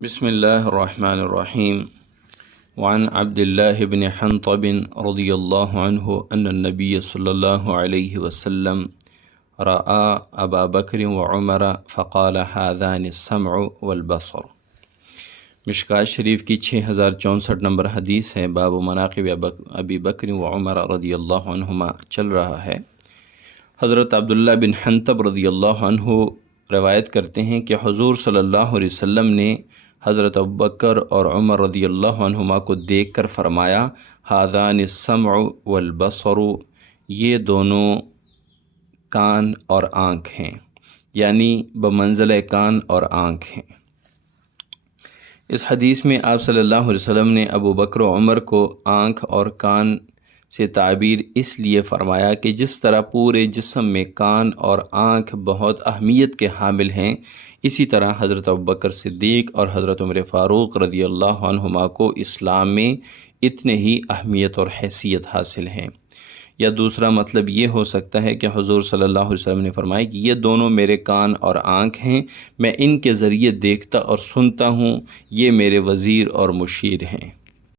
بسم الله الرحمن الرحيم. وعن عبد الله بن حنطب رضي الله عنه أن النبي صلى الله عليه وسلم رأى أبا بكر وعمر فقال هذان السمع والبصر. مشکوٰۃ شریف کی 6064 نمبر حدیث ہے، باب مناقب ابی بکر و عمر رضی اللہ عنہما چل رہا ہے۔ حضرت عبداللہ بن حنطب رضی اللہ عنہ روایت کرتے ہیں کہ حضور صلی اللہ علیہ وسلم نے حضرت ابوبکر اور عمر رضی اللہ عنہما کو دیکھ کر فرمایا، ھذان السمع والبصر، یہ دونوں کان اور آنکھ ہیں، یعنی بمنزلہ کان اور آنکھ ہیں۔ اس حدیث میں آپ صلی اللہ علیہ وسلم نے ابو بکر و عمر کو آنکھ اور کان سے تعبیر اس لیے فرمایا کہ جس طرح پورے جسم میں کان اور آنکھ بہت اہمیت کے حامل ہیں، اسی طرح حضرت ابوبکر صدیق اور حضرت عمر فاروق رضی اللہ عنہما کو اسلام میں اتنے ہی اہمیت اور حیثیت حاصل ہیں۔ یا دوسرا مطلب یہ ہو سکتا ہے کہ حضور صلی اللہ علیہ وسلم نے فرمایا کہ یہ دونوں میرے کان اور آنکھ ہیں، میں ان کے ذریعے دیکھتا اور سنتا ہوں، یہ میرے وزیر اور مشیر ہیں۔